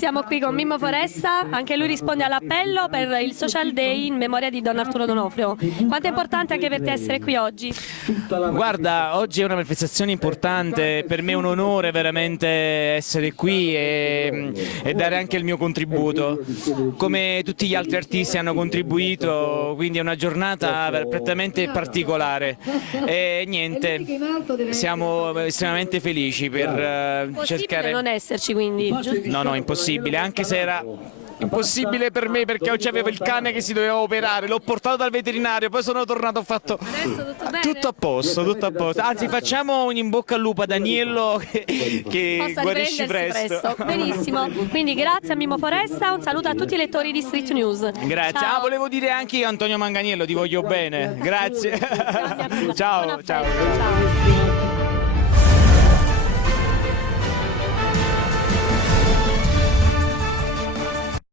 Siamo qui con Mimmo Foresta, anche lui risponde all'appello per il Social Day in memoria di Don Arturo D'Onofrio. Quanto è importante anche per te essere qui oggi? Guarda, oggi è una manifestazione importante, per me è un onore veramente essere qui e dare anche il mio contributo. Come tutti gli altri artisti hanno contribuito, quindi è una giornata prettamente particolare e niente, siamo estremamente felici per cercare... non esserci quindi? No, impossibile, anche se era impossibile per me perché oggi avevo il cane che si doveva operare, l'ho portato dal veterinario, poi sono tornato, ho fatto tutto a posto, tutto a posto. Anzi, facciamo un in bocca al lupo ad Aniello che guarisci presto. Benissimo, quindi grazie a Mimmo Foresta, un saluto a tutti i lettori di Street News. Grazie. Ciao. Volevo dire anche io Antonio Manganiello, ti voglio bene, grazie. Ciao. Ciao.